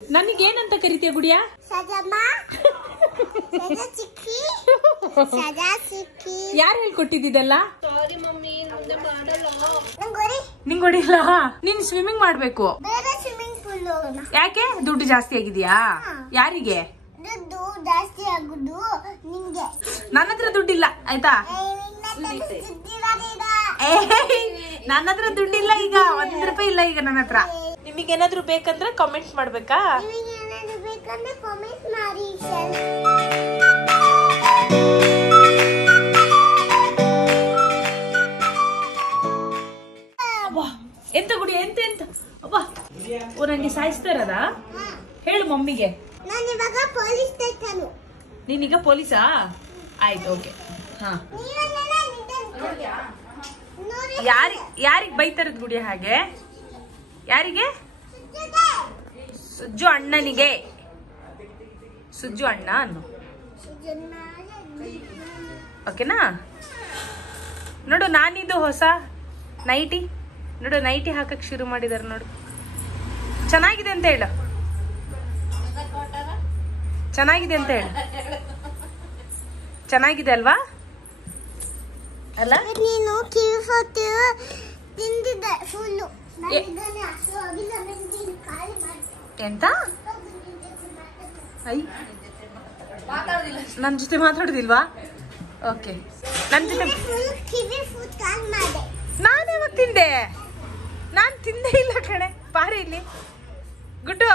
ನನಗೇನಂತ ಕರಿತೀಯ ಗುಡಿಯಾ? ಯಾರು ಹೇಳ್ಕೊಟ್ಟಿದ್ದಲ್ಲ? ನಿಂಗ್ ಹೊಡಿಲ್ಲ. ನೀನ್ ಸ್ವಿಮ್ಮಿಂಗ್ ಮಾಡ್ಬೇಕು. ಯಾಕೆ? ದುಡ್ಡು ಜಾಸ್ತಿ ಆಗಿದ್ಯಾ? ಯಾರಿಗೆ? ನನ್ನ ಹತ್ರ ದುಡ್ಡಿಲ್ಲ ಆಯ್ತಾ? ನನ್ನ ಹತ್ರ ದುಡ್ಡಿಲ್ಲ ಈಗ. 1 ರೂಪಾಯಿ ಇಲ್ಲ ಈಗ ನನ್ನ ಹತ್ರ. ನಿಮಗೇನಾದ್ರೂ ಬೇಕಂದ್ರೆ ಕಾಮೆಂಟ್ ಮಾಡ್ಬೇಕಾ? ಎಂತ ಗುಡಿ ಎಂತ ಎಂತ ಅಬ್ಬಾ ಓ ನಂಗೆ ಸಾಯಿಸ್ತಾ ಇರೋದ? ಹೇಳು ಮಮ್ಮಿಗೆ. ನೀನೀಗ ಪೊಲೀಸಾ? ಆಯ್ತು ಓಕೆ. ಹಾ ಯಾರಿಗ್ ಬೈತಾರದ್ ಗುಡಿ ಹಾಗೆ? ಯಾರಿಗೆ? ಸುಜ್ಜು ಅಣ್ಣನಿಗೆ. ಸುಜ್ಜು ಅಣ್ಣ ಅನ್ನು ಓಕೆನಾ? ನೋಡು ನಾನಿದು ಹೊಸ ನೈಟಿ ನೋಡು, ನೈಟಿ ಹಾಕಕ್ ಶುರು ಮಾಡಿದಾರೆ ನೋಡು. ಚೆನ್ನಾಗಿದೆ ಅಂತ ಹೇಳು. ಚೆನ್ನಾಗಿದೆ ಅಂತ ಹೇಳು. ಚೆನ್ನಾಗಿದೆ ಅಲ್ವಾ? ಅಲ್ಲ ನೀನು ಎಂತ ನನ್ ಜೊತೆ ಮಾತಾಡುದಿಲ್ವಾ? ಓಕೆ ನನ್ ಜೊತೆ ನಾನು ಯಾವಾಗ ತಿಂದೆ? ನಾನ್ ತಿಂದೇ ಇಲ್ಲ ಕಣೆ. ಪಾರಿ ಇಲ್ಲಿ ಗುಡ್ಡು.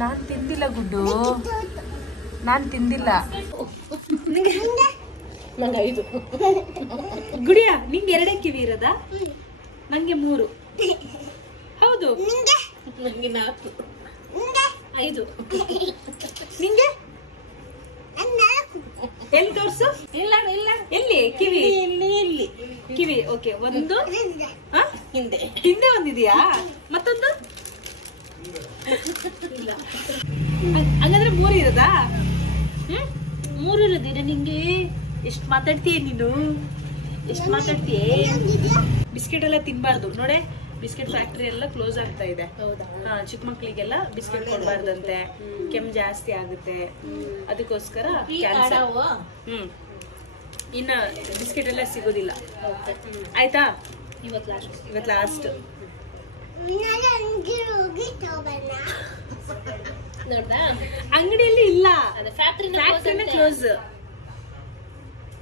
ನಾನ್ ತಿಂದಿಲ್ಲ ಗುಡ್ಡು, ನಾನ್ ತಿಂದಿಲ್ಲ. ನಂಗೆ 5 ಗುಡಿಯಾ? ನಿಂಗೆ 2 ಕಿವಿ ಇರೋದ? ನಂಗೆ 3. ಹೌದು ನಂಗೆ 4 5. ನಿಂಗೆ ಎಲ್ಲಿ ತೋರ್ಸು? ಇಲ್ಲ ಇಲ್ಲ ಎಲ್ಲಿ ಕಿವಿ? ಇಲ್ಲಿ ಕಿವಿ. ಓಕೆ ಒಂದು ಹಿಂದೆ ಹಿಂದೆ ಒಂದಿದೆಯಾ? ಮತ್ತೊಂದು ಹಂಗಂದ್ರೆ 3 ಇರೋದಾ? 3 ಇರೋದಿಲ್ಲ ನಿಂಗೆ. ಎಷ್ಟು ಮಾತಾಡ್ತೀಯ ನೀನು? ಎಷ್ಟು ಮಾತಾಡ್ತೀಯ? ಬಿಸ್ಕೆಟ್ ಎಲ್ಲ ತಿನ್ಬಾರ್ದು ನೋಡೆ. ಬಿಸ್ಕೆಟ್ ಫ್ಯಾಕ್ಟ್ರಿ ಎಲ್ಲ ಕ್ಲೋಸ್ ಆಗ್ತಾ ಇದೆ. ಚಿಕ್ಕ ಮಕ್ಳಿಗೆಲ್ಲ ಬಿಸ್ಕೆಟ್ ಕೊಡ್ಬಾರ್ದಂತೆ. ಕೆಮ್ಮು ಜಾಸ್ತಿ ಆಗುತ್ತೆ, ಅದಕ್ಕೋಸ್ಕರ ಕ್ಯಾನ್ಸರ್. ಇನ್ನ ಬಿಸ್ಕೆಟ್ ಎಲ್ಲ ಸಿಗೋದಿಲ್ಲ ಆಯ್ತಾ? ಇವತ್ತು ಲಾಸ್ಟ್. ಅಂಗಡಿಯಲ್ಲಿ ಇಲ್ಲ, ಫ್ಯಾಕ್ಟ್ರಿನೇ ಕ್ಲೋಸ್.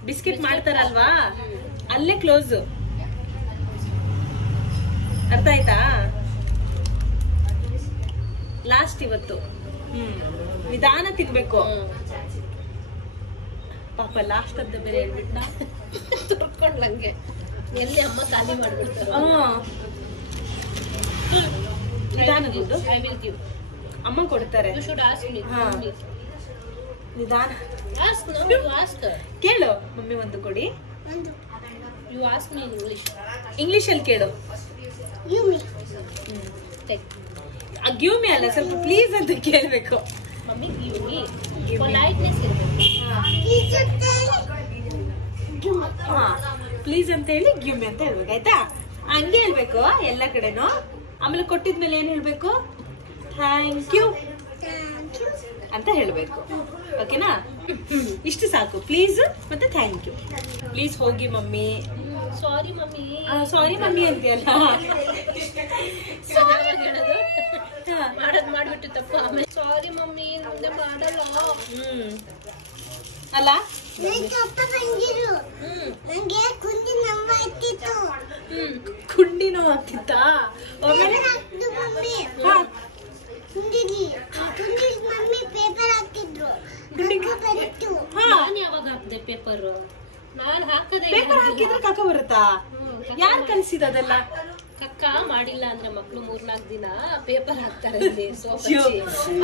ಬಿಸ್ಕೆಟ್ ಮಾಡ್ತಾರಲ್ವಾ ಅಲ್ಲೇ ಕ್ಲೋಸ್. ಅರ್ಥ ಆಯ್ತಾ? ಲಾಸ್ಟ್ ಇವತ್ತು. ನಿಧಾನ ತಿನ್ಬೇಕು ಪಾಪ. ಲಾಸ್ಟ್ ಅಂತ ಬೇರೆ ಹೇಳ್ಬಿಟ್ಟ ತುರ್ಕೊಂಡ್ ನಂಗೆ. ಎಲ್ಲಿ ಅಮ್ಮ ಖಾಲಿ ಮಾಡ್ಬಿಡ್ತಾರೆ. ನಿಧಾನ ದುಡ್ಡು ಅಮ್ಮ ಕೊಡ್ತಾರೆ. ನಿಧಾನ ಕೇಳು. ಮಮ್ಮಿ ಒಂದು ಕೊಡಿ. ಇಂಗ್ಲಿಷ್ ಅಲ್ಲಿ ಕೇಳು. ಗಿವ್ ಮಿ ಅಲ್ಲ, ಸ್ವಲ್ಪ ಪ್ಲೀಸ್ ಅಂತ ಕೇಳ್ಬೇಕು. ಪ್ಲೀಸ್ ಅಂತ ಹೇಳಿ ಗಿವ್ ಮಿ ಅಂತ ಹೇಳ್ಬೇಕು ಆಯ್ತಾ? ಹಂಗೆ ಹೇಳ್ಬೇಕು ಎಲ್ಲ ಕಡೆನು. ಆಮೇಲೆ ಕೊಟ್ಟಿದ್ಮೇಲೆ ಏನ್ ಹೇಳ್ಬೇಕು? ಥ್ಯಾಂಕ್ ಯು ಅಂತ ಹೇಳ್ಬೇಕು. ಓಕೆನಾ? ಇಷ್ಟು ಸಾಕು. ಪ್ಲೀಸ್ ಮತ್ತೆ ಥ್ಯಾಂಕ್ ಯು. ಪ್ಲೀಸ್ ಹೋಗಿ ಮಮ್ಮಿ. ಸಾರಿ ಮಮ್ಮಿ. ಸಾರಿ ಮಮ್ಮಿ ಅಂತೀಯಲ್ಲ. ಮಾಡ್ಬಿಟ್ಟು ತಪ್ಪು. ಆಮೇಲೆ ಸಾರಿ ಮಮ್ಮಿ ಮುಂದೆ ಮಾಡಲ್ಲ. ಅಲ್ಲ ಕುಂಡಿ ನೋವು ಆಗ್ತಿತ್ತಾ? ಯಾವಾಗ ಹಾಕ್ದೆ ಪೇಪರ್? ಪೇಪರ್ ಹಾಕಿದ್ರೆ ಕಕ್ಕ ಬರುತ್ತಾ? ಯಾರು ಕಲಿಸಿದ ಅದೆಲ್ಲ? ಕಕ್ಕ ಮಾಡಿಲ್ಲ ಅಂದ್ರೆ ಮಕ್ಳು 3-4 ದಿನ ಪೇಪರ್ ಹಾಕ್ತಾರೆ.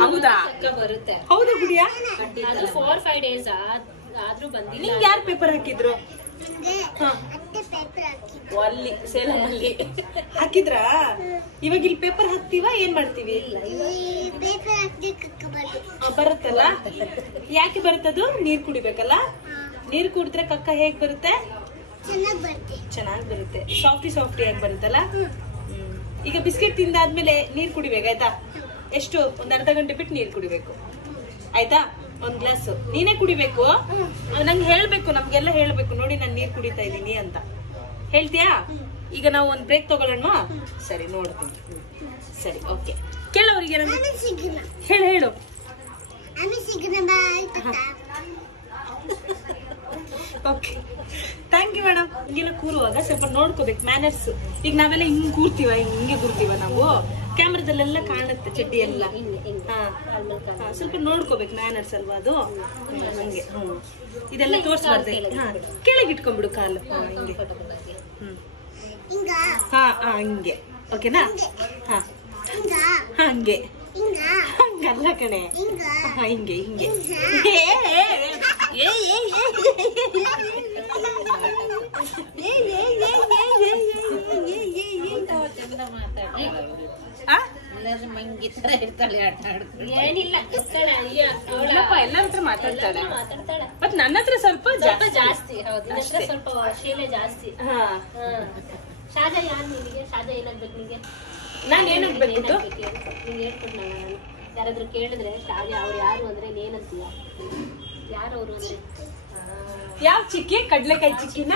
ಹೌದಾ? ಕಕ್ಕ ಬರುತ್ತೆ. ಹೌದು ಗುಡಿಯಾ? 4-5 ಡೇಸ್ ಆದ್ರೂ ಬಂದಿಲ್ಲ. ನಿಂಗೆ ಯಾರು ಪೇಪರ್ ಹಾಕಿದ್ರು? ಅಲ್ಲಿ ಸೇಲಂ ಅಲ್ಲಿ ಹಾಕಿದ್ರಾ? ಇವಾಗ ಇಲ್ಲಿ ಪೇಪರ್ ಹಾಕ್ತಿವಾ? ಏನ್ ಮಾಡ್ತೀವಿ? ಬರುತ್ತಲ್ಲ. ಯಾಕೆ ಬರುತ್ತದು? ನೀರ್ ಕುಡಿಬೇಕಲ್ಲ. ನೀರ್ ಕುಡಿದ್ರೆ ಕಕ್ಕ ಹೇಗ್ ಬರುತ್ತೆ? ಚೆನ್ನಾಗಿ ಬರುತ್ತೆ. ಸಾಫ್ಟಿ ಆಗಿ ಬರುತ್ತಲ್ಲ. ಈಗ ಬಿಸ್ಕೆಟ್ ತಿಂದಾದ್ಮೇಲೆ ನೀರ್ ಕುಡಿಬೇಕಾಯ್ತಾ? ಎಷ್ಟು? ಒಂದ್ ಅರ್ಧ ಗಂಟೆ ಬಿಟ್ಟು ನೀರ್ ಕುಡಿಬೇಕು ಆಯ್ತಾ? ಒಂದ್ ಗ್ಲಾಸ್ ನೀನೇ ಕುಡಿಬೇಕು. ನಂಗೆ ಹೇಳ್ಬೇಕು, ನಮ್ಗೆಲ್ಲ ಹೇಳ್ಬೇಕು, ನೋಡಿ ನಾನು ನೀರ್ ಕುಡಿತಾ ಇದ್ದೀನಿ ಅಂತ ಹೇಳ್ತೀಯಾ? ಈಗ ನಾವು ಒಂದ್ ಬ್ರೇಕ್ ತಗೊಳ್ಳೋಣ. ಸರಿ, ನೋಡ್ತೀನಿ. ಸರಿ, ಓಕೆ. ಕೆಲವರಿಗೆ ಹೇಳು. Okay, thank you madam. ಹಿಂಗೆಲ್ಲ ಕೂರುವಾಗ ಸ್ವಲ್ಪ ನೋಡ್ಕೋಬೇಕು, ಮ್ಯಾನರ್ಸ್. ಈಗ ನಾವೆಲ್ಲ ಹಿಂಗೆ ಕೂರ್ತೀವ ನಾವು ಕ್ಯಾಮ್ರಾದಲ್ಲೆಲ್ಲ ಕಾಣುತ್ತೆ ಚಡ್ಡಿ ಎಲ್ಲ. ಸ್ವಲ್ಪ ನೋಡ್ಕೋಬೇಕು, ಮ್ಯಾನರ್ಸ್ ಅಲ್ವಾ ಅದು. ಹಂಗೆ ಇದೆಲ್ಲ ತೋರ್ಸ್ಬಾರ್ದು. ಕೆಳಗೆ ಇಟ್ಕೊಂಡ್ಬಿಡು ಕಾಲು. ಹಿಂಗೆ ಹಂಗೆ. ಓಕೆನಾ? ಹಂಗೆ ಹಂಗಲ್ಲ ಕಣೆ, ಹಿಂಗೆ ಏನಿಲ್ಲ, ಎಲ್ಲರ ಹತ್ರ ಮಾತಾಡ್ತಾಳೆ. ಬಟ್ ನನ್ನ ಹತ್ರ ಸ್ವಲ್ಪ ಜಾಸ್ತಿ. ಸ್ವಲ್ಪ ಶೀಲೆ ಜಾಸ್ತಿ. ಶಾಜಾ ಯಾರು ನಿನಗೆ? ಶಾಜಾ ಏನಾಗ್ಬೇಕು ನಿನಗೆ? ನಾನು ಏನಾಗ್ಬೇಕು? ನಿಂಗೆ ಹೇಳ್ಕೊಟ್ಟು ನಾನು ಯಾರಾದ್ರೂ ಕೇಳಿದ್ರೆ ಶಾಜಾ ಅವ್ರು ಯಾರು ಅಂದ್ರೆ ಏನಂತೀಯ? ಯಾರು ಅವರು ಅಂದ್ರೆ? ಯಾವ ಚಿಕ್ಕಿ? ಕಡ್ಲೆಕಾಯಿ ಚಿಕ್ಕಿನ?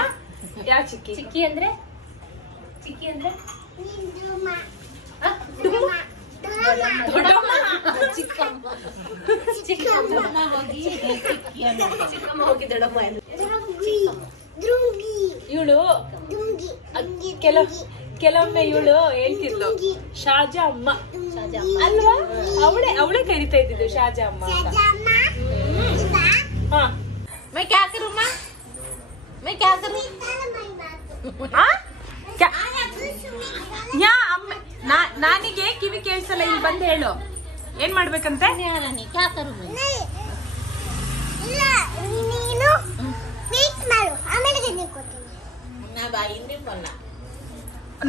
ಯಾವ ಚಿಕ್ಕಿ? ಚಿಕ್ಕಿ ಅಂದ್ರೆ ಚಿಕ್ಕಮ್ಮ ಹೋಗಿ ದೊಡ್ಡಮ್ಮ. ಇವಳು ಕೆಲವೊಮ್ಮೆ ಇವಳು ಹೇಳ್ತಿದ್ಲು ಶಾಜಾ ಅಮ್ಮ ಅಲ್ವಾ? ಅವಳೇ ಕರಿತಾ ಇದ್ದಿದ್ದು ಶಾಜಾ ಅಮ್ಮ ಅಂತ. ನಾನಿಗೆ ಕಿವಿ ಕೇಳಿಸಲ್ಲ, ಇಲ್ಲಿ ಬಂದು ಹೇಳು ಏನ್ ಮಾಡ್ಬೇಕಂತೆ?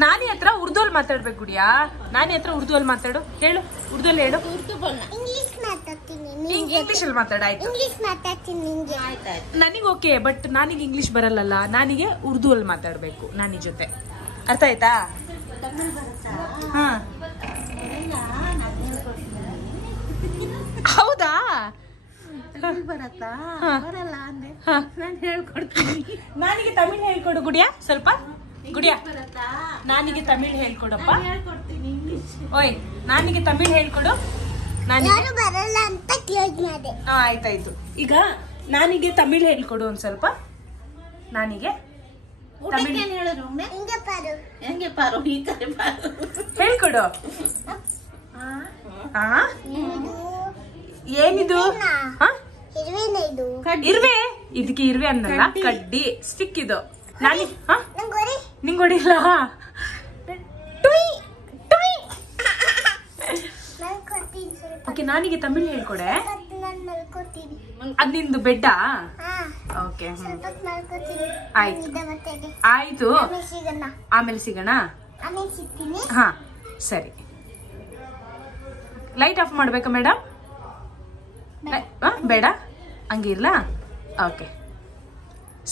ನಾನಿ ಹತ್ರ ಉರ್ದುಲ್ ಮಾತಾಡ್ಬೇಕು ಗುಡಿಯಾ. ನಾನಿ ಹತ್ರ ಉರ್ದುಲ್ ಮಾತಾಡು. ಹೇಳು, ಉರ್ದುಲ್ ಹೇಳು. ಇಂಗ್ಲಿಷ್ ಅಲ್ಲಿ ಮಾತಾಡ. ಆಯ್ತು, ನನಗೆ ಓಕೆ, ಬಟ್ ನಾನಿಗೆ ಇಂಗ್ಲಿಷ್ ಬರಲ್ಲಲ್ಲ. ನಾನಿಗೆ ಉರ್ದು ಅಲ್ಲಿ ಮಾತಾಡ್ಬೇಕು ನಾನಿ ಜೊತೆ. ಅರ್ಥ ಆಯ್ತಾ? ಹಾ, ಹೌದಾ? ನಾನಿಗೆ ತಮಿಳ್ ಹೇಳ್ಕೊಡು ಗುಡಿಯಾ. ಸ್ವಲ್ಪ ಗುಡಿಯಾ, ನಾನಿಗೆ ತಮಿಳ್ ಹೇಳ್ಕೊಡಪ್ಪ. ಓಯ್, ನಾನಿಗೆ ತಮಿಳ್ ಹೇಳ್ಕೊಡು. ಆಯ್ತಾಯ್ತು. ಈಗ ನಾನಿಗೆ ತಮಿಳ್ ಹೇಳ್ಕೊಡು ಒಂದ್ ಸ್ವಲ್ಪ. ನಾನಿಗೆ ತಮಿಳ್ ಹೇಳ್ಕೊಡು. ಏನಿದು? ಇರ್ವೆ? ಇದಕ್ಕೆ ಇರ್ವೆ ಅನ್ನಲ್ಲ, ಕಡ್ಡಿ ಸ್ಟಿಕ್ ಇದು. ನಾನಿ ನಿಂಗ್ ಹೊಡಿಲ್ಲ. ಓಕೆ, ನಾನಿಗೆ ತಮಿಳ್ ಹೇಳ್ಕೊಡೆ. ಅದ್ ನಿಂದು ಬೆಡ್ಡ? ಓಕೆ, ಆಯ್ತು. ಆಮೇಲೆ ಸಿಗೋಣ. ಹಾ, ಸರಿ. ಲೈಟ್ ಆಫ್ ಮಾಡ್ಬೇಕಾ ಮೇಡಮ್? ಬೇಡ, ಹಂಗಿರ್ಲ. ಓಕೆ.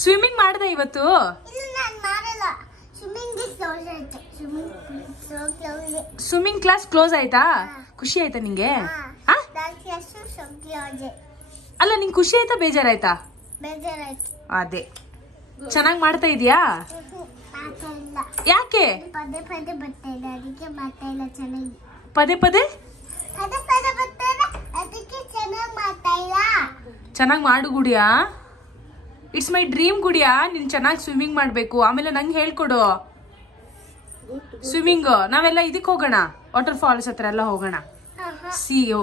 ಸ್ವಿಮ್ಮಿಂಗ್ ಮಾಡ್ದೆ ಇವತ್ತು? ಸ್ವಿಮ್ಮಿಂಗ್ ಕ್ಲಾಸ್ ಕ್ಲೋಸ್ ಆಯ್ತಾ? ಖುಷಿ ಆಯ್ತಾ ನಿಂಗೆ? ಅಲ್ಲ, ನಿಂಗೆ ಖುಷಿ ಆಯ್ತಾ ಬೇಜಾರಾಯ್ತಾ? ಅದೇ, ಚೆನ್ನಾಗ್ ಮಾಡ್ತಾ ಇದೀಯಾ? ಯಾಕೆ ಪದೇ ಪದೇ? ಚೆನ್ನಾಗ್ ಮಾಡು Gudiya. It's my dream Gudiya, ನೀನ್ ಚೆನ್ನಾಗಿ ಸ್ವಿಮ್ಮಿಂಗ್ ಮಾಡ್ಬೇಕು. ಆಮೇಲೆ ನಂಗೆ ಹೇಳ್ಕೊಡು ಸ್ವಿಮ್ಮಿಂಗ್. ನಾವೆಲ್ಲ ಇದಕ್ ಹೋಗೋಣ, ವಾಟರ್ ಫಾಲ್ಸ್ ಹತ್ರ ಎಲ್ಲ ಹೋಗೋಣ. ಸಿಯೋ,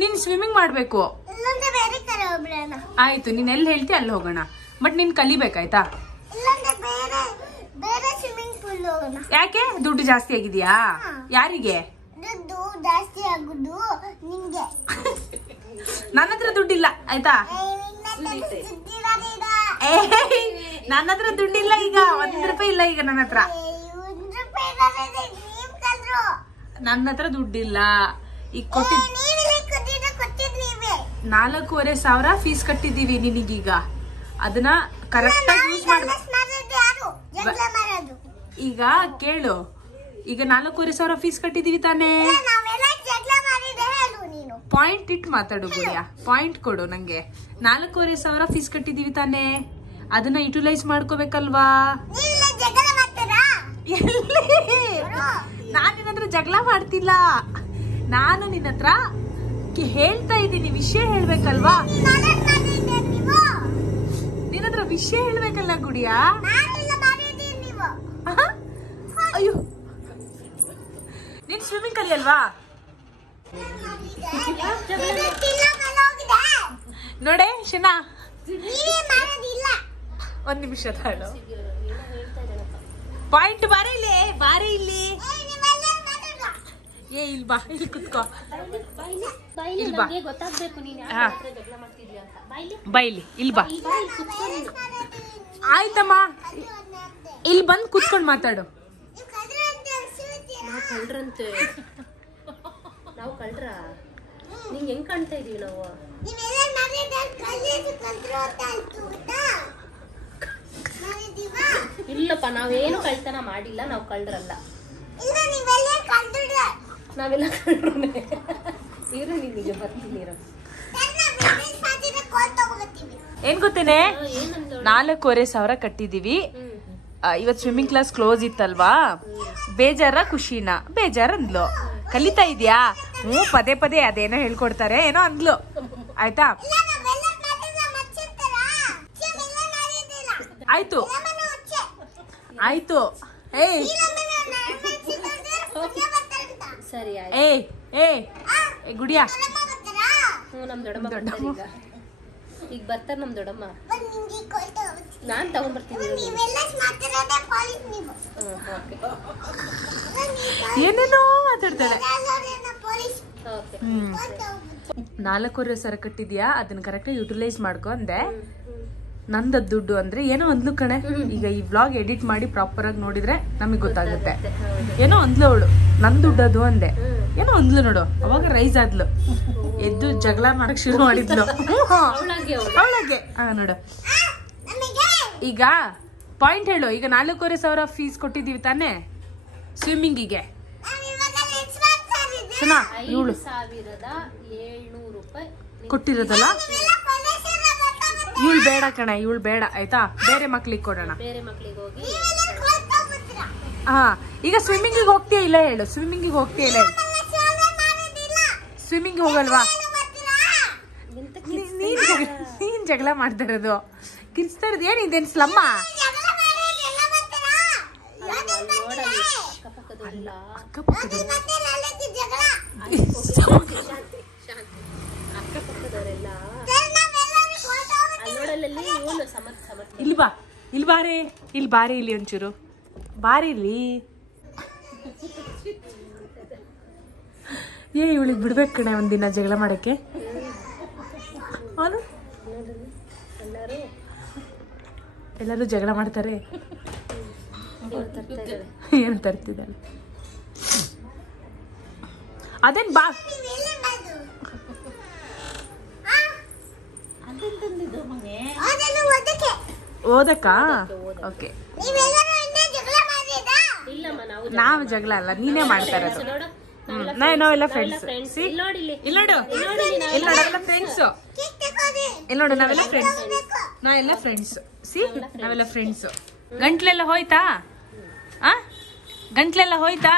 ನೀನ್ ಸ್ವಿಮ್ಮಿಂಗ್ ಮಾಡ್ಬೇಕು. ಆಯ್ತು, ನೀನ್ ಎಲ್ಲಿ ಹೇಳ್ತಿ ಅಲ್ಲಿ ಹೋಗೋಣ. ಬಟ್ ನೀನ್ ಕಲಿಬೇಕಾಯ್ತಾ? ಯಾಕೆ? ದುಡ್ಡು ಜಾಸ್ತಿ ಆಗಿದ್ಯಾ? ಯಾರಿಗೆ? ನನ್ನ ಹತ್ರ ದುಡ್ಡಿಲ್ಲ ಆಯ್ತಾ? ನನ್ನ ಹತ್ರ ದುಡ್ಡಿಲ್ಲ ಈಗ. 1 ರೂಪಾಯಿ ಇಲ್ಲ ಈಗ ನನ್ನ ಹತ್ರ. ನನ್ನ ಹತ್ರ ದುಡ್ಡಿಲ್ಲ ಈಗ. 4,500 ಫೀಸ್ ಕಟ್ಟಿದೀವಿ ನಿನಗೀಗ. ಅದನ್ನ ಕರೆಕ್ಟ್ ಆಗಿ ಯೂಸ್ ಮಾಡ. ಈಗ ಕೇಳು, ಈಗ 4,500 ಫೀಸ್ ಕಟ್ಟಿದೀವಿ ತಾನೇ. ಪಾಯಿಂಟ್ ಇಟ್ ಮಾತಾಡು ಗುಡಿಯ, ಪಾಯಿಂಟ್ ಕೊಡು ನಂಗೆ. 4,500 ಫೀಸ್ ಕಟ್ಟಿದೀವಿ ತಾನೇ, ಅದನ್ನ ಯುಟಿಲೈಸ್ ಮಾಡ್ಕೋಬೇಕಲ್ವಾ. ನಾನು ನಿನ್ನ ಹತ್ರ ಜಗಳ ಮಾಡ್ತಿಲ್ಲ, ನಾನು ನಿನ್ನ ಹತ್ರ ಹೇಳ್ತಾ ಇದ್ದೀನಿ, ವಿಷಯ ಹೇಳ್ಬೇಕಲ್ವಾ. ನಿನ್ನ ಹತ್ರ ವಿಷಯ ಹೇಳ್ಬೇಕಲ್ಲ ಗುಡಿಯ. ಅಯ್ಯೋ, ನೀನ್ ಸ್ವಿಮ್ಮಿಂಗ್ ಕಲಿಯಲ್ವಾ? ನೋಡೆ ಶನಾ, ಒಂದ್ ನಿಮಿಷ ತಾಳು. ಪಾಯಿಂಟ್ ಬಾರಿ ಇಲ್ಲಿ, ಬಾರಿ ಇಲ್ಲಿ. ಏ ಇಲ್ಲಿ ಬಾ, ಇಲ್ಲಿ ಕುತ್ಕೋ, ಇಲ್ಲಿ ಬಾ, ಬೈಲಿ ಇಲ್ಲಿ ಬಾ. ಆಯ್ತಮ್ಮ, ಇಲ್ಲಿ ಬಂದ್ ಕುತ್ಕೊಂಡ್ ಮಾತಾಡು. ನಾವು ಕಳ್ರ ನಿಂಗೆ ಹೆಂಗ್ ಕಾಣ್ತಾ ಇದೀವಿ ನಾವು? ಇಲ್ಲಪ್ಪ, ನಾವೇನು ಕಳ್ತನ ಮಾಡಿಲ್ಲ, ನಾವು ಕಳ್ರಲ್ಲ. ನಾವೆಲ್ಲ ಕಳ್ರನೆ. ಇರು, ನಿನಗೆ ಬರ್ತೀನಿ. ಏನ್ ಗೊತ್ತೇನೆ, 4,500 ಕಟ್ಟಿದೀವಿ. ಇವತ್ ಸ್ವಿಮ್ಮಿಂಗ್ ಕ್ಲಾಸ್ ಕ್ಲೋಸ್ ಇತ್ತಲ್ವಾ, ಬೇಜಾರ ಖುಷಿನ? ಬೇಜಾರ ಅಂದ್ಲು. ಕಲಿತಾ ಇದ್ಯಾ? ಹ್ಞೂ, ಪದೇ ಪದೇ ಅದೇನೋ ಹೇಳ್ಕೊಡ್ತಾರೆ ಏನೋ ಅಂದ್ಲು. ಆಯ್ತಾ, ಆಯ್ತು ಆಯ್ತು. ಏಯ್ ಸರಿ, ಏ ಗುಡಿಯಾ, ನಮ್ ದೊಡ್ಡಮ್ಮ ಈಗ ಬರ್ತಾರ. ನಮ್ ದೊಡ್ಡಮ್ಮ ನಾನ್ ತಗೊಂಡ್ ಬರ್ತೀನಿ. ಏನೇನೋ ಮಾತಾಡ್ತಾಳೆ. 4,500 ಕಟ್ಟಿದ್ಯಾ, ಅದನ್ನ ಕರೆಕ್ಟ್ ಯುಟಿಲೈಸ್ ಮಾಡ್ಕೊ ಅಂದೆ. ನಂದ ದುಡ್ಡು ಅಂದ್ರೆ ಏನೋ ಅಂದ್ಲು ಕಣೆ. ಈಗ ಈ ಬ್ಲಾಗ್ ಎಡಿಟ್ ಮಾಡಿ ಪ್ರಾಪರ್ ಆಗಿ ನೋಡಿದ್ರೆ ನಮಗ್ ಗೊತ್ತಾಗುತ್ತೆ. ಏನೋ ಅಂದ್ಲು ಅವಳು, ನನ್ ದುಡ್ಡು ಅದು ಅಂದೆ. ಏನೋ ಅಂದ್ಲು ನೋಡು, ಅವಾಗ ರೈಸ್ ಆದ್ಲು, ಎದ್ದು ಜಗಳ ಮಾಡಕ್ ಶುರು ಮಾಡಿದ್ಲು ಅವಳಗೆ. ನೋಡು, ಈಗ ಪಾಯಿಂಟ್ ಹೇಳು. ಈಗ 4,500 ಫೀಸ್ ಕೊಟ್ಟಿದೀವಿ ತಾನೆ ಸ್ವಿಮ್ಮಿಂಗಿಗೆ. ಸುನಾ, 5,700 ರೂಪಾಯಿ ಕೊಟ್ಟಿರೋದಲ್ಲ. ಇವಳು ಬೇಡ ಕಣ, ಇವಳು ಬೇಡ ಆಯ್ತಾ, ಬೇರೆ ಮಕ್ಳಿಗೆ ಕೊಡೋಣ. ಬೇರೆ ಮಕ್ಳಿಗೆ ಹೋಗಿ. ಹಾ, ಈಗ ಸ್ವಿಮ್ಮಿಂಗಿಗೆ ಹೋಗ್ತೀಯ ಇಲ್ಲ ಹೇಳು? ಸ್ವಿಮ್ಮಿಂಗಿಗೆ ಹೋಗ್ತೀಯ ಇಲ್ಲ ಹೇಳು? ಸ್ವಿಮ್ಮಿಂಗ್ ಹೋಗಲ್ವಾ? ನೀನ್ ಜಗಳ ಮಾಡ್ತಾ ಇರೋದು, ಕಿರ್ಸ್ತಾ ಇರೋದು. ಏನಿದೇನು ಸ್ಲಮ್ಮ? ಇಲ್ಲಿ ಬಾ, ಇಲ್ಲಿ ಬಾರಿ, ಇಲ್ಲಿ ಬಾರಿ, ಇಲ್ಲಿ ಒಂಚೂರು ಬಾರಿ ಇಲ್ಲಿ. ಇವಳಿಗೆ ಬಿಡ್ಬೇಕು ಕಣೆ ಒಂದಿನ ಜಗಳ ಮಾಡಕ್ಕೆ. ಅವನು ಎಲ್ಲರೂ ಜಗಳ ಮಾಡ್ತಾರೆ. ಏನು ತರ್ತಿದ್ದಾರೆ? ಅದೇನ್ ಬಾ, ಓದಕ್ಕ? ಓಕೆ, ನಾವು ಜಗಳ ಅಲ್ಲ, ನೀನೇ ಮಾಡ್ತಾ ಇರೋದು. ನಾವೆಲ್ಲ ಫ್ರೆಂಡ್ಸ್. ಇಲ್ಲ ನೋಡು, ನಾವೆಲ್ಲ ಫ್ರೆಂಡ್ಸ್. ಇಲ್ಲ ನೋಡು, ನಾವೆಲ್ಲ ಫ್ರೆಂಡ್ಸ್. ನಾವೆಲ್ಲ ಫ್ರೆಂಡ್ಸ್. ಸಿ, ನಾವೆಲ್ಲ ಫ್ರೆಂಡ್ಸ್. ಗಂಟ್ಲೆಲ್ಲ ಹೋಯ್ತಾ? ಗಂಟ್ಲೆಲ್ಲ ಹೋಯ್ತಾ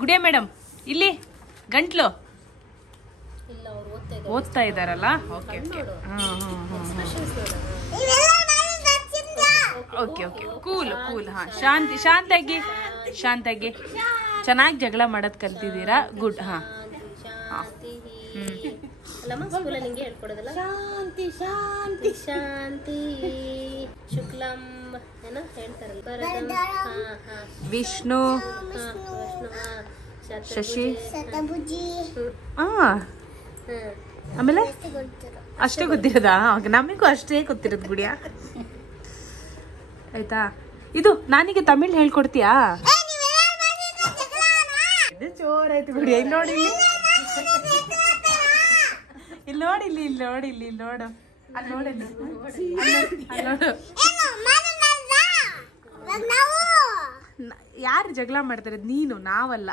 ಗುಡಿಯ ಮೇಡಮ್? ಇಲ್ಲಿ ಗಂಟ್ಲು ಓದ್ತಾ ಇದಾರಲ್ಲ. Okay okay okay, cool cool. ಹಾ, ಶಾಂತಾಗಿ ಚೆನ್ನಾಗಿ ಜಗಳ ಮಾಡೋದ್ ಕಲ್ತಿದ್ದೀರಾ. ಗುಡ್. ಹಾ, ಶಾಂತಿ ಶಾಂತಿ ಶಾಂತಿ ಶುಕ್ಲಂ ಏನೋ ಹೇಳ್ತಾರಲ್ಲ. ವಿಷ್ಣು, ಶಶಿ. ಆಮೇಲೆ ಅಷ್ಟೇ ಗೊತ್ತಿರೋದಾ? ನಮಗೂ ಅಷ್ಟೇ ಗೊತ್ತಿರೋದು ಗುಡಿಯ. ಆಯ್ತಾ? ಇದು ನಾನಿಗೆ ತಮಿಳ್ ಹೇಳ್ಕೊಡ್ತೀಯಾ? ಇದು ಜೋರಾಯ್ತು ಗುಡಿಯ. ಇಲ್ಲಿ ನೋಡಿ, ಇಲ್ಲಿ ನೋಡಿ, ಇಲ್ಲಿ ನೋಡಿ, ಇಲ್ಲಿ ನೋಡು. ಅಲ್ಲಿ ನೋಡು ಯಾರು ಜಗಳ ಮಾಡ್ತಾರೆ? ನೀನು, ನಾವಲ್ಲ.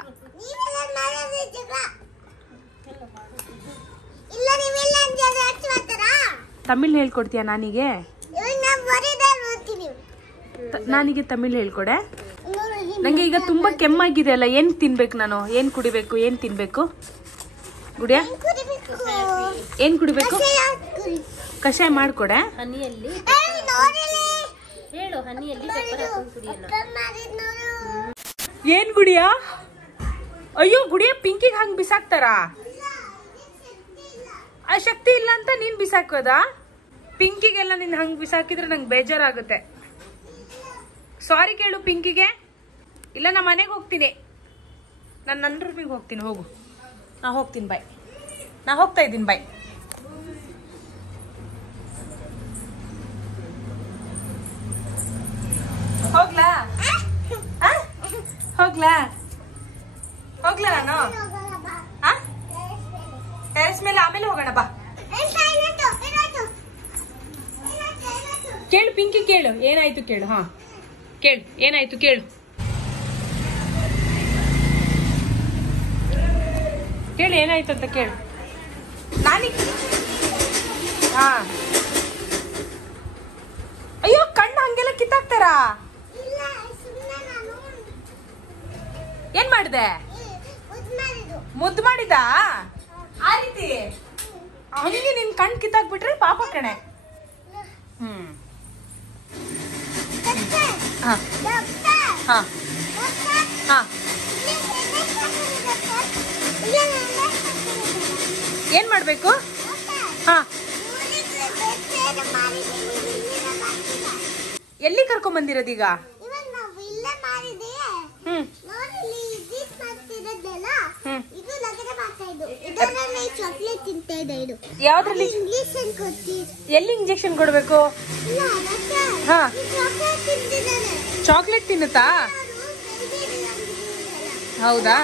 ತಮಿಳ್ ಹೇಳ್ಕೊಡ್ತೀಯ ನಾನಿಗೆ? ನಾನಿಗೆ ತಮಿಳ್ ಹೇಳ್ಕೊಡೆ. ನಂಗೆ ಈಗ ತುಂಬಾ ಕೆಮ್ಮಾಗಿದೆ ಅಲ್ಲ, ಏನ್ ತಿನ್ಬೇಕು ನಾನು? ಏನ್ ಕುಡಿಬೇಕು? ಏನ್ ತಿನ್ಬೇಕು ಗುಡಿಯ? ಏನ್ ಕುಡಿಬೇಕು? ಕಷಾಯ ಮಾಡ್ಕೊಡೆ. ಹನಿಯಲ್ಲಿ ಹೇಳು, ಹನಿಯಲ್ಲಿ ಪೆಪ್ಪರ್ ಹಾಕೊಂಡು ಕುಡಿಯೋಣ. ಏನ್ ಗುಡಿಯ? ಅಯ್ಯೋ ಗುಡಿಯ, ಪಿಂಕಿಗೆ ಹಂಗ್ ಬಿಸಾಕ್ತಾರ? ಆ ಶಕ್ತಿ ಇಲ್ಲ ಅಂತ ನೀನ್ ಬಿಸಾಕೋದ? ಪಿಂಕಿಗೆಲ್ಲ ನೀನ್ ಹಂಗ್ ಬಿಸಾಕಿದ್ರೆ ನಂಗೆ ಬೇಜಾರಾಗುತ್ತೆ. ಸಾರಿ ಕೇಳು ಪಿಂಕಿಗೆ. ಇಲ್ಲ ನಾ ಮನೆಗೆ ಹೋಗ್ತೀನಿ, ನಾನು ನನ್ನ ರೂಮಿಗೆ ಹೋಗ್ತೀನಿ. ಹೋಗು, ನಾ ಹೋಗ್ತೀನಿ, ಬಾಯ್. ನಾ ಹೋಗ್ತಾ ಇದ್ದೀನಿ, ಬಾಯ್. ಹೋಗ್ಲಾ? ಹೋಗ್ಲಾ? ಹೋಗ್ಲಾ ನಾನು? ಟೆರೆಸ್ ಮೇಲೆ ಆಮೇಲೆ ಹೋಗೋಣ ಬಾ. ಕೇಳು ಪಿಂಕಿ, ಕೇಳು ಏನಾಯ್ತು ಕೇಳು. ಹಾ ಕೇಳು, ಏನಾಯ್ತು ಕೇಳು. ಕೇಳು ಏನಾಯ್ತು ಅಂತ ಕೇಳು. ನಾನಿಗೆ ಹಾ. ಅಯ್ಯೋ, ಕಣ್ಣು ಹಂಗೆಲ್ಲ ಕಿತ್ತಾಕ್ತಾರ? ಏನ್ ಮಾಡಿದೆ? ಮುದ್ದು ಮಾಡಿದ? ಆ ರೀತಿ ಹಂಗೆ ನಿನ್ ಕಣ್ ಕಿತ್ತಾಕ್ಬಿಟ್ರೆ ಪಾಪ ಕಣೆ. ಹಾ ಹಾ ಹಾ. ಏನ್ ಮಾಡ್ಬೇಕು? ಹಾ, ಎಲ್ಲಿ ಕರ್ಕೊಂಡ್ ಬಂದಿರೋದೀಗ? ಯಾವ್ದ್ರಲ್ಲಿ? ಎಲ್ಲಿ ಇಂಜೆಕ್ಷನ್ ಕೊಡ್ಬೇಕು? ಹಾ, ಚಾಕ್ಲೇಟ್ ತಿನ್ನುತ್ತಾ? ಹೌದಾ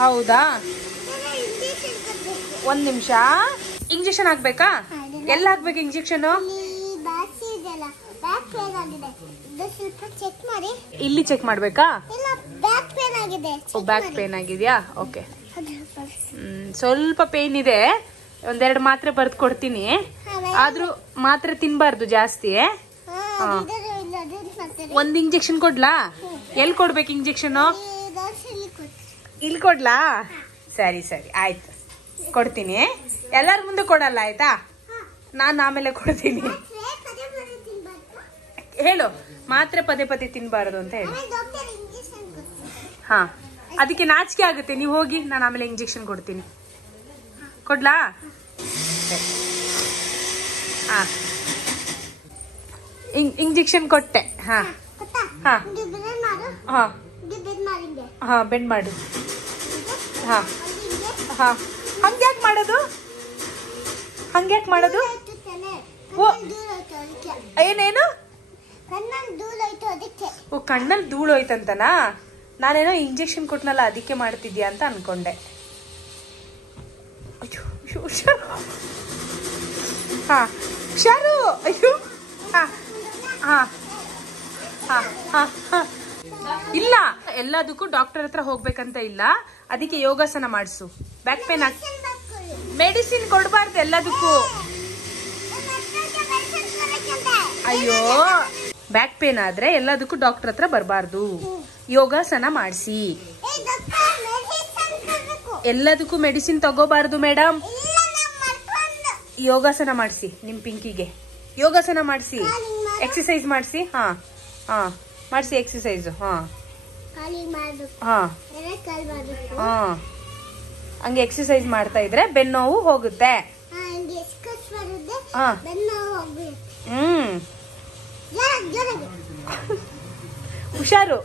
ಹೌದಾ. ಒಂದ್ ನಿಮಿಷ, ಇಂಜೆಕ್ಷನ್ ಹಾಕ್ಬೇಕಾ? ಎಲ್ಲ ಹಾಕ್ಬೇಕು ಇಂಜೆಕ್ಷನ್? ಇಲ್ಲಿ ಚೆಕ್ ಮಾಡ್ಬೇಕಾ? ಬ್ಯಾಕ್ ಪೇನ್ ಆಗಿದ್ಯಾ? ಓಕೆ, ಸ್ವಲ್ಪ ಪೇನ್ ಇದೆ. ಒಂದೆರಡು ಮಾತ್ರೆ ಬರ್ದು ಕೊಡ್ತೀನಿ. ಆದ್ರೂ ಮಾತ್ರೆ ತಿನ್ಬಾರ್ದು ಜಾಸ್ತಿ. ಒಂದ್ ಇಂಜೆಕ್ಷನ್ ಕೊಡ್ಲಾ? ಎಲ್ಲಿ ಕೊಡ್ಬೇಕು ಇಂಜೆಕ್ಷನ್? ಇಲ್ಲಿ ಕೊಡ್ಲಾ? ಸರಿ ಸರಿ ಆಯ್ತು, ಕೊಡ್ತೀನಿ. ಎಲ್ಲರ ಮುಂದೆ ಕೊಡಲ್ಲ ಆಯ್ತಾ? ನಾನು ಆಮೇಲೆ ಕೊಡ್ತೀನಿ. ಹೇಳು, ಮಾತ್ರೆ ಪದೇ ಪದೇ ತಿನ್ಬಾರದು ಅಂತ ಹೇಳಿ. ಹಾ, ಅದಕ್ಕೆ ನಾಚಿಕೆ ಆಗುತ್ತೆ. ನೀವು ಹೋಗಿ, ನಾನು ಆಮೇಲೆ ಇಂಜೆಕ್ಷನ್ ಕೊಡ್ತೀನಿ. ಕೊಡ್ಲಾ? ಹಾ, ಇಂಜೆಕ್ಷನ್ ಕೊಟ್ಟೆ. ಹಾ ಹಾ ಹಾ ಹಾ, ಬೆಂಡ್ ಮಾಡು. ಹಾ ಹಾ, ಹಂಗ್ಯಾಕ್ ಮಾಡೋದು? ಹಂಗ್ಯಾಕ್ ಮಾಡೋದು? ಓ, ಏನೇನು? ಓ, ಕಣ್ಣಲ್ಲಿ ಧೂಳು ಹೋಯ್ತಂತನಾ? ನಾನೇನೋ ಇಂಜೆಕ್ಷನ್ ಕೊಟ್ನಲ್ಲ ಅದಕ್ಕೆ ಮಾಡ್ತಿದ್ಯಾ ಅಂತ ಅನ್ಕೊಂಡೆ. ಹಾ, ಹುಷಾರು. ಅಯ್ಯೋ, ಹಾ ಹಾ ಹಾ ಹಾ ಹಾ. ಇಲ್ಲ, ಎಲ್ಲದಕ್ಕೂ ಡಾಕ್ಟರ್ ಹತ್ರ ಹೋಗ್ಬೇಕಂತ ಇಲ್ಲ. ಅದಕ್ಕೆ ಯೋಗಾಸನ ಮಾಡಿಸು. ಬ್ಯಾಕ್ ಪೇನ್ ಮೆಡಿಸಿನ್ ಕೊಡಬಾರ್ದು ಎಲ್ಲದಕ್ಕೂ. ಅಯ್ಯೋ, ಬ್ಯಾಕ್ ಪೇನ್ ಆದ್ರೆ ಎಲ್ಲದಕ್ಕೂ ಡಾಕ್ಟರ್ ಹತ್ರ ಬರಬಾರ್ದು. ಯೋಗಾಸನ ಮಾಡಿಸಿ. ಎಲ್ಲದಕ್ಕೂ ಮೆಡಿಸಿನ್ ತಗೋಬಾರ್ದು ಮೇಡಮ್. ಯೋಗಾಸನ ಮಾಡಿಸಿ ನಿಮ್ ಪಿಂಕಿಗೆ. ಯೋಗಾಸನ ಮಾಡಿಸಿ, ಎಕ್ಸರ್ಸೈಸ್ ಮಾಡಿಸಿ. ಹಾ ಹಾ, ಮಾಡಿಸಿ ಎಕ್ಸರ್ಸೈಸ್. ಹಾ ಹಾ ಹಾ, ಹಂಗೆ ಎಕ್ಸರ್ಸೈಸ್ ಮಾಡ್ತಾ ಇದ್ರೆ ಬೆನ್ನೋವು ಹೋಗುತ್ತೆ. ಹುಷಾರು.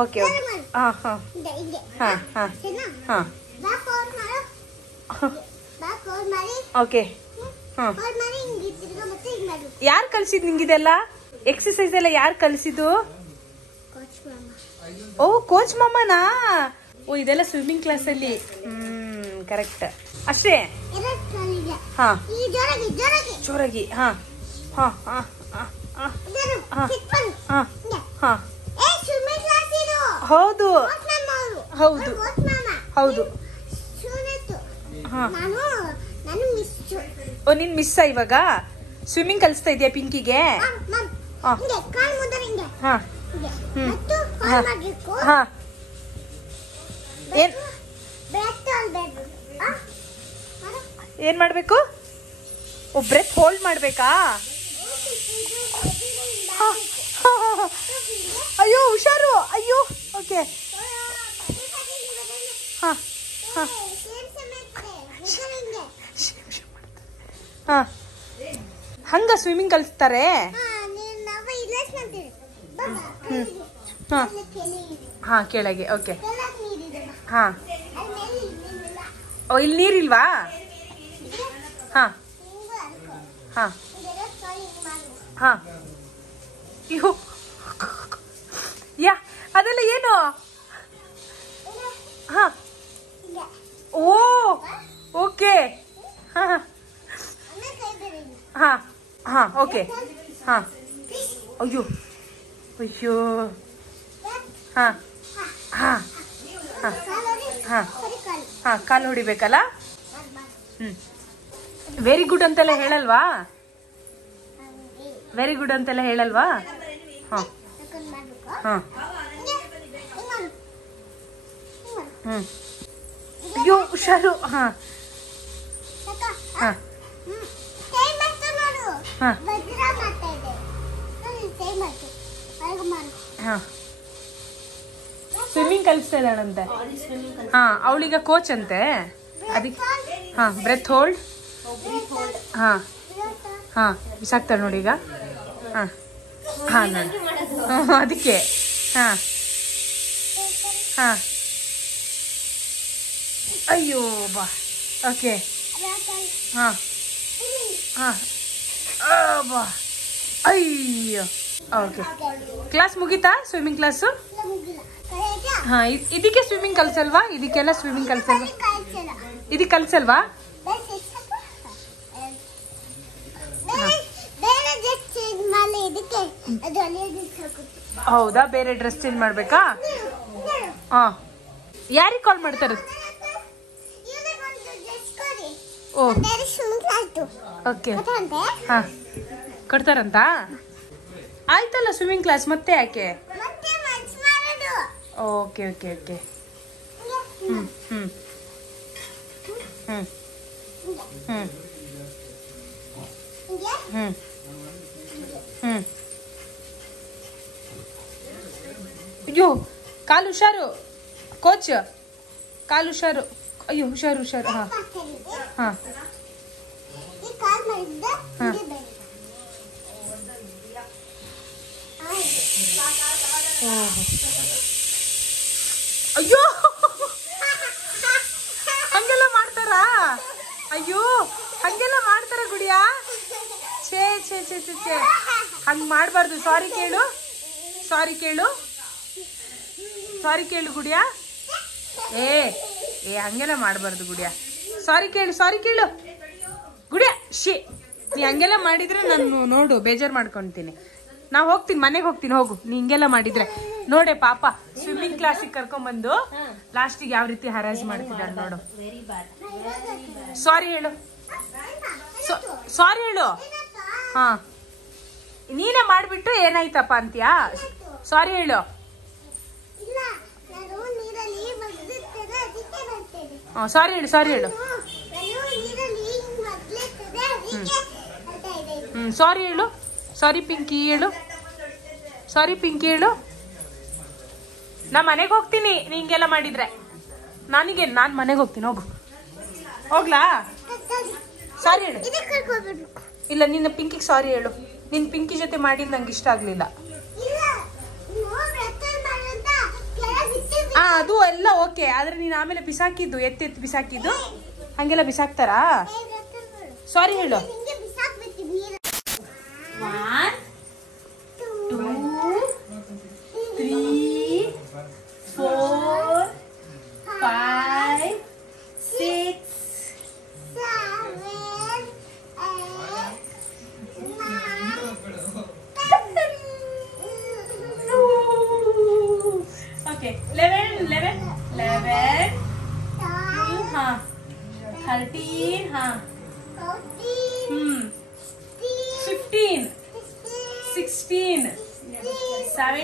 ಓಕೆ, ಹಾ ಹಾ ಹಾ ಹಾ ಹಾ, ಓಕೆ. ಹಾ, ಯಾರು ಕಲ್ಸಿದ್ ನಿಂಗಿದೆಲ್ಲ ಎಕ್ಸರ್ಸೈಸ್ ಎಲ್ಲ? ಯಾರು ಕಲ್ಸಿದ್ದು? ಓ, ಕೋಚ್ ಮಾಮನಾ? ಓ, ಇದೆಲ್ಲ ಸ್ವಿಮ್ಮಿಂಗ್ ಕ್ಲಾಸ್ ಅಲ್ಲಿ. ಕರೆಕ್ಟ್. ಅಷ್ಟೇ. ಹಾ ಜೋರಾಗಿ. ಹಾ ಹಾ ಹಾ ಹಾ ಹಾ ಹಾ ಹಾ ಹೌದು ಹೌದು ಹೌದು. ಹಾ ಓ ನೀನ್ ಮಿಸ್ ಇವಾಗ ಸ್ವಿಮ್ಮಿಂಗ್ ಕಲಿಸ್ತಾ ಇದೆಯಾ ಪಿಂಕಿಗೆ? ಹಾ ಹಾ ಹಾ ಏನ್ ಮಾಡ್ಬೇಕು? ಬ್ರೆತ್ ಹೋಲ್ಡ್ ಮಾಡ್ಬೇಕಾ? ಅಯ್ಯೋ ಹುಷಾರು. ಅಯ್ಯೋ ಓಕೆ. ಹಾ ಹಾ ಹಾ ಹಂಗ ಸ್ವಿಮ್ಮಿಂಗ್ ಕಲಿಸ್ತಾರೆ. ಹಾ ಹಾ ಕೆಳಗೆ. ಓಕೆ. ಹಾ ಓ ಇಲ್ಲಿ ನೀರಿಲ್ವಾ? ಹಾ ಹಾ ಹಾ ಇವು ಯಾ ಅದೆಲ್ಲ ಏನು? ಹಾ ಓ ಓಕೆ. ಹಾ ಹಾ ಹಾ ಓಕೆ. ಹಾ ಅಯ್ಯೋ ಅಯ್ಯೋ. ಹಾ ಹಾ ಹಾ ಹಾ ಹಾ ಕಾಲು ಹೊಡಿಬೇಕಲ್ಲ. ವೆರಿ ಗುಡ್ ಅಂತೆಲ್ಲ ಹೇಳಲ್ವಾ? ವೆರಿ ಗುಡ್ ಅಂತೆಲ್ಲ ಹೇಳಲ್ವಾ? ಹಾ ಹಾ ಅಯ್ಯೋ ಹುಷಾರು. ಹಾ ಹಾ ಹಾ ಹಾ ಸ್ವಿಮ್ಮಿಂಗ್ ಕಲಿಸ್ತಾ ಇದ್ದಾಳಂತೆ. ಹಾ ಅವಳೀಗ ಕೋಚ್ ಅಂತೆ ಅದಕ್ಕೆ. ಹಾ ಬ್ರೆತ್ ಹೋಲ್ಡ್. ಹಾ ಹಾ ಬಿಸಾಕ್ತಾಳೆ ನೋಡಿ ಈಗ. ಹಾ ಹಾ ನೋಡಿ ಅದಕ್ಕೆ. ಹಾ ಹಾ ಅಯ್ಯೋ ಬಾ. ಓಕೆ. ಹಾ ಹಾ ಬಾ. ಅಯ್ಯೋ ಓಕೆ. ಕ್ಲಾಸ್ ಮುಗೀತಾ ಸ್ವಿಮ್ಮಿಂಗ್ ಕ್ಲಾಸು? ಹಾ ಇದಕ್ಕೆ ಸ್ವಿಮ್ಮಿಂಗ್ ಕಲ್ಸಲ್ವಾ? ಇದಕ್ಕೆಲ್ಲ ಸ್ವಿಮ್ಮಿಂಗ್ ಕಲ್ಸಲ್ವಾ? ಇದಕ್ಕೆ ಕಲ್ಸಲ್ವಾ? ಹೌದಾ ಬೇರೆ ಡ್ರೆಸ್ ಚೇಂಜ್ ಮಾಡ್ಬೇಕಾ? ಹಾ ಯಾರಿಗೆ ಕಾಲ್ ಮಾಡ್ತಾರೆ? ಓ ಓಕೆ. ಹಾ ಕೊಡ್ತಾರಂತ? ಆಯ್ತಲ್ಲ ಸ್ವಿಮ್ಮಿಂಗ್ ಕ್ಲಾಸ್ ಮತ್ತೆ ಯಾಕೆ? Okay okay okay. ಹ್ಮ್ ಹ್ಮ್ ಹ್ಮ್ ಹ್ಮ್ ಹ್ಮ್ ಹ್ಮ್ ಅಯ್ಯೋ ಕಾಲು ಹುಷಾರು ಕೋಚ್. ಕಾಲು ಹುಷಾರು. ಅಯ್ಯೋ ಹುಷಾರು ಹುಷಾರು. ಹಾ ಹಾ ಹಾ ಅಯ್ಯೋ ಹಂಗೆಲ್ಲ ಮಾಡ್ತಾರಾ? ಅಯ್ಯೋ ಹಂಗೆಲ್ಲ ಮಾಡ್ತಾರ ಗುಡಿಯಾ? ಛೇ ಛೇ ಛೇ ಛೇ ಛೇ ಹಂಗ್ ಮಾಡ್ಬಾರ್ದು. ಸಾರಿ ಕೇಳು. ಸಾರಿ ಕೇಳು. ಸಾರಿ ಕೇಳು ಗುಡಿಯಾ. ಏ ಏ ಹಂಗೆಲ್ಲ ಮಾಡ್ಬಾರ್ದು ಗುಡಿಯಾ. ಸಾರಿ ಕೇಳು. ಸಾರಿ ಕೇಳು ಗುಡಿಯಾ. ಶಿ ನೀ ಹಂಗೆಲ್ಲ ಮಾಡಿದ್ರೆ ನಾನು ನೋಡು ಬೇಜಾರು ಮಾಡ್ಕೊತೀನಿ. ನಾ ಹೋಗ್ತೀನಿ ಮನೆಗೆ ಹೋಗ್ತೀನಿ. ಹೋಗು ನೀ ಹಿಂಗೆಲ್ಲ ಮಾಡಿದ್ರೆ. ನೋಡೆ ಪಾಪ ಸ್ವಿಮ್ಮಿಂಗ್ ಕ್ಲಾಸಿಗೆ ಕರ್ಕೊಂಡ್ಬಂದು ಲಾಸ್ಟಿಗೆ ಯಾವ ರೀತಿ ಹರಾಜ್ ಮಾಡ್ತಿದ್ದಾಳೆ ನೋಡು. ಸಾರಿ ಹೇಳು. ಸಾರಿ ಹೇಳು. ಹಾ ನೀನೇ ಮಾಡ್ಬಿಟ್ಟು ಏನಾಯ್ತಪ್ಪ ಅಂತೀಯಾ? ಸಾರಿ ಹೇಳು. ಸಾರಿ ಹೇಳು. ಸಾರಿ ಹೇಳು. ಸಾರಿ ಹೇಳು. ಸಾರಿ ಪಿಂಕಿ ಹೇಳು. ಸಾರಿ ಪಿಂಕಿ ಹೇಳು. ನಾ ಮನೆಗೆ ಹೋಗ್ತೀನಿ ನೀ ಹಿಂಗೆಲ್ಲ ಮಾಡಿದ್ರೆ. ನಾನಿಗೇನು ನಾನು ಮನೆಗೆ ಹೋಗ್ತೀನಿ. ಹೋಗು. ಹೋಗ್ಲಾ? ಸಾರಿ ಹೇಳು. ಇಲ್ಲ ನಿನ್ನ ಪಿಂಕಿಗೆ ಸಾರಿ ಹೇಳು. ನಿನ್ನ ಪಿಂಕಿ ಜೊತೆ ಮಾಡಿದ್ದು ನಂಗೆ ಇಷ್ಟ ಆಗಲಿಲ್ಲ. ಅದು ಎಲ್ಲ ಓಕೆ. ಆದ್ರೆ ನೀನು ಆಮೇಲೆ ಬಿಸಾಕಿದ್ದು ಎತ್ತಿ ಬಿಸಾಕಿದ್ದು ಹಂಗೆಲ್ಲ ಬಿಸಾಕ್ತಾರಾ? ಸಾರಿ ಹೇಳು. 1 2 3 4 5 6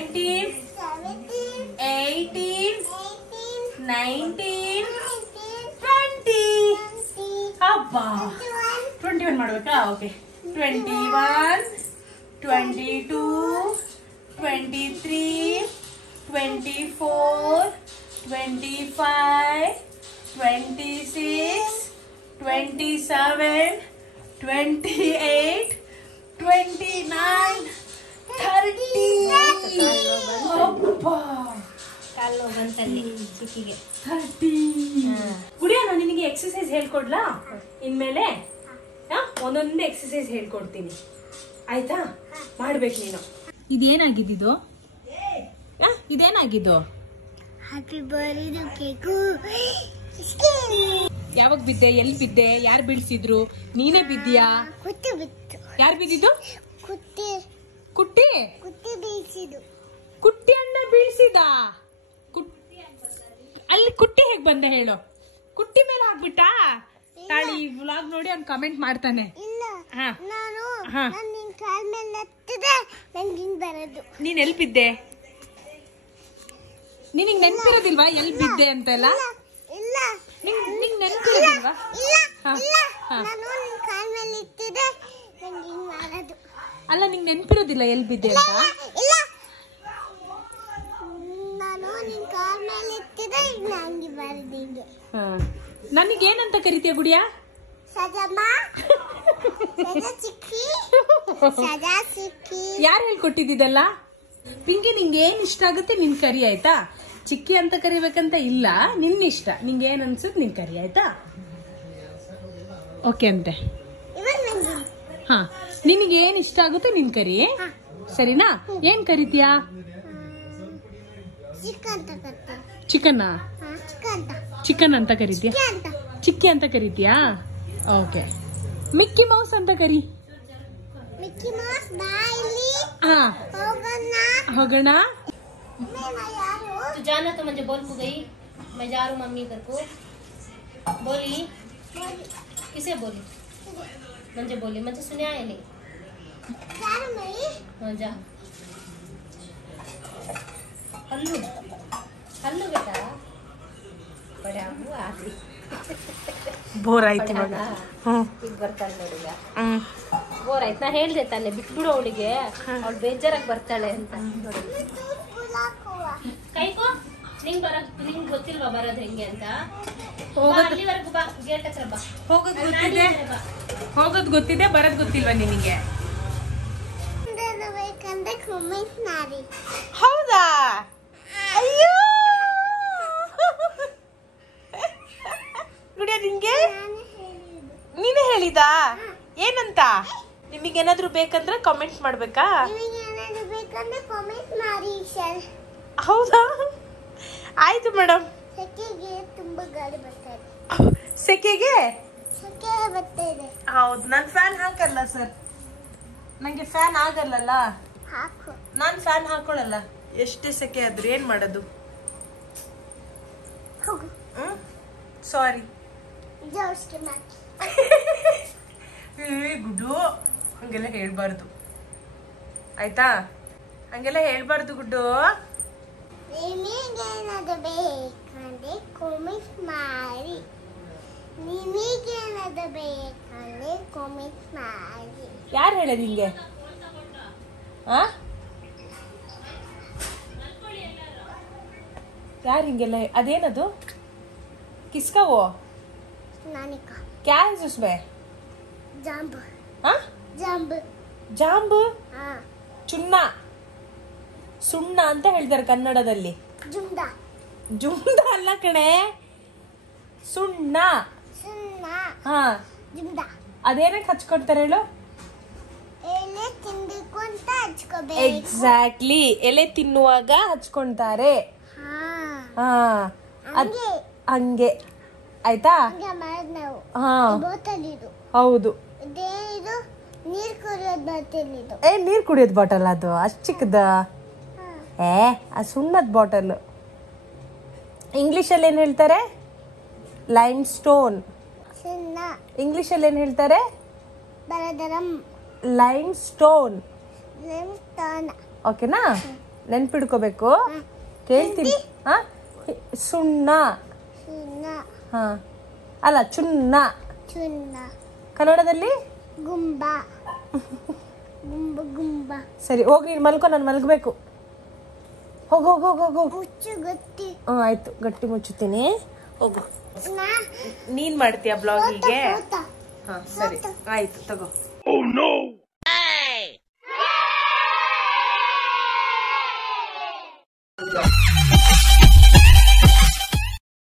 17, 18, 19, 20. ಅಬ್ಬಾ 21 ಮಾಡ್ಬೇಕಾ? ಓಕೆ. 21, 22, 23, 24, 25, 26, 27, 28, 29, 30. ಅಬ್ಬಾ ಕಾಲು ಬಂತಲ್ಲಿ ಚಿಕ್ಕಿಗೆ 30. ಗುಡಿಯ ನಾನು ನಿನಗೆ ಎಕ್ಸರ್ಸೈಸ್ ಹೇಳ್ಕೊಡ್ಲಾ? ಇನ್ಮೇಲೆ ಒಂದೊಂದೇ ಎಕ್ಸರ್ಸೈಸ್ ಹೇಳ್ಕೊಡ್ತೀನಿ, ಆಯ್ತಾ? ಮಾಡ್ಬೇಕು ನೀನು. ಇದೇನಾಗಿದ್ದು? ಇದೇನಾಗಿದ್ದು? Happy birthday cake. ಯಾವಾಗ ಬಿದ್ದೆ? ಎಲ್ಲಿ ಬಿದ್ದೆ? ಯಾರು ಬೀಳ್ಸಿದ್ರು? ನೀನೇ ಬಿದ್ದಿಯಾ? ಕುತ್ತಿ ಬಿತ್ತು. ಯಾರು ಬಿದ್ದಿದ್ದು? ಕುತ್ತಿ ಕುಟ್ಟಿ ಕುತ್ತಿ ಬೀಸಿದು. ಕುಟ್ಟಿ ಅಣ್ಣ ಬೀಳ್ಸಿದ? ಅಲ್ಲಿ ಕುಟ್ಟಿ ಹೇಗ್ ಬಂದೆ ಹೇಳು? ಕುಟ್ಟಿ ಮೇಲೆ ಹಾಕ್ಬಿಟ್ಟ? ತಾಳಿ ಈ ವ್ಲಾಗ್ ನೋಡಿ ಅವ್ನು ಕಮೆಂಟ್ ಮಾಡ್ತಾನೆ. ಇಲ್ಲ, ಹಾ. ನಾನು ಹಾ. ನಿನ್ ಕಾಲ್ ಮೇಲೆ ಹತ್ತಿದೆ, ನಂಗೆ ಹಿಂಗ್ ಬರೋದು. ನೀನ್ ಎಲ್ಲಿ ಬಿದ್ದೆ? ನಿನಗ್ ನೆನ್ಪಿರೋದಿಲ್ವಾ ಎಲ್ಲಿ ಬಿದ್ದೆ ಅಂತೆಲ್ಲ? ಇಲ್ಲ ನಿಂಗ್ ನೆನ್ಪಿರೋದಿಲ್ವಾ? ಇಲ್ಲ ಹಾ. ಇಲ್ಲ, ಹಾ. ನಾನು ನಿನ್ ಕಾಲ್ ಮೇಲೆ ಇಟ್ಟಿದೆ, ನಂಗೆ ಹಿಂಗ್ ಮಾಡೋದು. ಅಲ್ಲ ನಿಂಗ್ ನೆನ್ಪಿರೋದಿಲ್ಲ ಎಲ್ಲಿ ಬಿದ್ದೆ ಅಂತ? ಇಲ್ಲ, ನಾನು ನಿನ್ ಕಾಲ್ ಮೇಲೆ ಇಟ್ಟಿದೆ, ನಂಗೆ ಬರೋದು ಹಿಂಗೆ. ನನಗೇನಂತ ಕರಿತೀಯ ಗುಡಿಯಾ? ಸಜಮ್ಮ, ಸಜಾ ಚಿಕ್ಕಿ, ಸಜಾ ಚಿಕ್ಕಿ. ಯಾರು ಹೇಳ್ಕೊಟ್ಟಿದ್ದಲ್ಲ? ಪಿಂಕಿ ನಿಂಗೆ ಏನ್ ಇಷ್ಟ ಆಗುತ್ತೆ ನಿನ್ ಕರಿ, ಆಯ್ತಾ? ಚಿಕ್ಕಿ ಅಂತ ಕರಿಬೇಕಂತ ಇಲ್ಲ, ನಿನ್ನ ಇಷ್ಟ. ನಿಂಗೆ ಏನ್ ಅನ್ಸುತ್ತೆ ನಿನ್ ಕರಿ, ಆಯ್ತಾ? ಓಕೆ ಅಂತೆ. ಇವಾಗ ನಂಗೆ ಹಾ, ನಿನಗೆ ಏನ್ ಇಷ್ಟ ಆಗುತ್ತೆ ನಿನ್ ಕರಿ, ಸರಿನಾ? ಏನ್ ಕರಿತೀಯಾ? ಚಿಕ್ಕ ಅಂತ ಕರ್ತಾರೆ. ಚಿಕನ್? ಚಿಕ್ಕ ಅಂತ, ಚಿಕನ್ ಅಂತ ಕರಿತೀಯ? ಚಿಕ್ಕ ಅಂತ. ಚಿಕ್ಕಿ ಅಂತ ಕರಿತೀಯಾ? ಓಕೆ. ಮಿಕ್ಕಿ ಮೌಸ್ ಅಂತ ಕರಿ. ಮಿಕ್ಕಿ ಮೌಸ್ ಬಾಯಿಲಿ ಹಾ, ಹೋಗೋಣ. ಹೋಗೋಣ. ಯಾರು? तू जाना तो मुझे बोल गई, मैं जा रहा हूँ मम्मी घर को. बोली किसे बोली? मुझे सुने आया नहीं. ಯಾರು ಮೈ? हाँ जा. हल्लू हल्लू बेटा बड़े अम्मू आती ಬೋರ್ ಆಯ್ತು ಇವಾಗ. ಈಗ ಬರ್ತಾಳೆ ನೋಡಿಗ. ಬೋರ್ ಆಯ್ತು. ನಾ ಹೇಳ್ದೆ ತಾನೆ ಬಿಟ್ಬಿಡು ಅವಳಿಗೆ, ಅವಳು ಬೇಜಾರಾಗಿ ಬರ್ತಾಳೆ ಅಂತ. ಕೈಕೋ ನಿಂಗ್ ಗೊತ್ತಿಲ್ವಾ ಬರೋದು ಹೆಂಗೆ ಅಂತ? ಅಲ್ಲಿವರೆಗೂ ಬಾ, ಗೇಟ್ ಹತ್ರ ಬಾ. ಹೋಗೋದ್ ಗೊತ್ತಿದೆ, ಬರೋದ್ ಗೊತ್ತಿಲ್ವಾ ನಿನಗೆ? ಬೇಕಂದ್ರೆ ಕಮೆಂಟ್ ಮಾಡಿ. ಹೌದಾ? ಅಯ್ಯೋ ಗುಡಿಯ, ನಿಂಗೆ ನಾನು ಹೇಳಿದ್ದು. ನೀನೇ ಹೇಳಿದಾ? ಏನಂತ? ನಿಮಗೇನಾದ್ರೂ ಬೇಕಂದ್ರೆ ಕಾಮೆಂಟ್ ಮಾಡ್ಬೇಕಾ? ನಿಮಗೆ ಏನಾದ್ರು ಬೇಕಂದ್ರೆ ಕಮೆಂಟ್ ಮಾಡಿ ಸರ್. ಹೌದಾ? ಆಯ್ತು ಮೇಡಮ್. ಸೆಕೆಗೆ ತುಂಬಾ ಗಾಳಿ ಬರ್ತಾ ಇದೆ. ಸೆಕೆಗೆ? ಸೆಕೆ ಬರ್ತಾ ಇದೆ. ಹೌದು, ನಾನು ಫ್ಯಾನ್ ಹಾಕಲ್ಲ ಸರ್. ನಂಗೆ ಫ್ಯಾನ್ ಆಗಲ್ಲಲ್ಲ, ಹಾಕು. ನಾನು ಫ್ಯಾನ್ ಹಾಕೊಳ್ಳಲ್ಲ. ಎಷ್ಟೇ ಸೆಕೆ ಆದ್ರೂ ಏನ್ ಮಾಡೋದು? ಹೋಗು. ಸಾರಿ. ಜೋರ್ಸ್ಗೆ ಮಾಕಿ. ಗುಡ್ಡು, ಹಂಗೆಲ್ಲ ಹೇಳ್ಬಾರ್ದು ಆಯ್ತಾ? ಹಂಗೆಲ್ಲ ಹೇಳ್ಬಾರ್ದು ಗುಡ್ಡು. ನಿಮಗೇನಾದ್ರು ಬೇಕಂದ್ರೆ ಕಾಮೆಂಟ್ ಮಾಡಿ. ನಿಮಗೇನಾದ್ರು ಬೇಕಂದ್ರೆ ಕಾಮೆಂಟ್ ಮಾಡಿ. ಯಾರು ಹೇಳೋದು ಹಿಂಗೆ? ಯಾರು ಹಿಂಗೆಲ್ಲ? ಅದೇನದು? ಕಿಸ್ಕವೋ? ನಾನಿಕ ಕ್ಯಾ है उसमें? ಜಾಂಬು. हाँ? ಜಾಂಬು. ಜಾಂಬು? ಹಾ, ಚುನ್ನ, ಸುಣ್ಣ ಅಂತ ಹೇಳ್ತಾರೆ ಕನ್ನಡದಲ್ಲಿ. ಜುಂಡ. ಜುಂಡ ಅಲ್ಲ ಕಣೆ, ಸುಣ್ಣ. ಸುಣ್ಣ. ಹಾ, ಜುಂಡ. ಅದೇನಕ್ಕೆ ಹಚ್ಕೊಳ್ತಾರೆ ಹೇಳು? ಎಲೆ ತಿಂದಿಕೊಂತ ಹಚ್ಕೋಬೇಕು. ಎಕ್ಸಾಕ್ಟ್ಲಿ, ಎಲೆ ತಿನ್ನುವಾಗ ಹಚ್ಕೊಂತಾರೆ. ಹಾ, ಹಾ, ಹಂಗೆ ಹಂಗೆ ಆಯ್ತಾ? ಹಂಗೆ ಮಾಡೋದು ನಾವು. ಹಾ, ಬೋತಲ್ ಇದು. ಹೌದು. ಇದೇನಿದು? ನೀರ್ ಕುಡಿಯೋದು ಬೋತಲ್ ಇದು. ನೀರ್ ಕುಡಿಯೋದ್ ಬಾಟಲ್ ಅದು? ಅಷ್ಟ್ ಚಿಕ್ಕದ? ಹಾ. ಅದು ಸುಣ್ಣದ ಬಾಟಲ್. ಇಂಗ್ಲಿಷಲ್ಲಿ ಏನ್ ಹೇಳ್ತಾರೆ? Lime stone. ಸುಣ್ಣ. ಇಂಗ್ಲಿಷಲ್ಲಿ ಏನ್ ಹೇಳ್ತಾರೆ? ಬರದರಂ. Lime stone. ಲಿಮ್ಸ್ಟೋನ್. ಓಕೆನಾ? ನೆನ್ಪಿಡ್ಕೋಬೇಕು. ಕೇಳ್ತೀನಿ. ಹಾ, ಸುಣ್ಣ. ಸುಣ್ಣ. ಹಾ ಅಲ್ಲ, ಚುನ್ನ. ಚುನ್ನ. ಕನ್ನಡದಲ್ಲಿ ಗುಂಬ. ಗುಂಬ ಗುಂಬ. ಸರಿ, ಹೋಗಿ ನೀನು ಮಲ್ಕೊ, ನಾನು ಮಲ್ಗಬೇಕು. ಹೋಗು ಹೋಗು ಹೋಗು ಹೋಗು. ಮುಚ್ಚು ಗಟ್ಟಿ. ಆಯ್ತು, ಗಟ್ಟಿ ಮುಚ್ಚುತ್ತೀನಿ. ಹೋಗು. ನಾ ನೀನ್ ಮಾಡ್ತೀಯ ಬ್ಲಾಗಿಗೆ? ಫೋಟೋ. ಹಾ ಸರಿ, ಆಯ್ತು, ತಗೋ.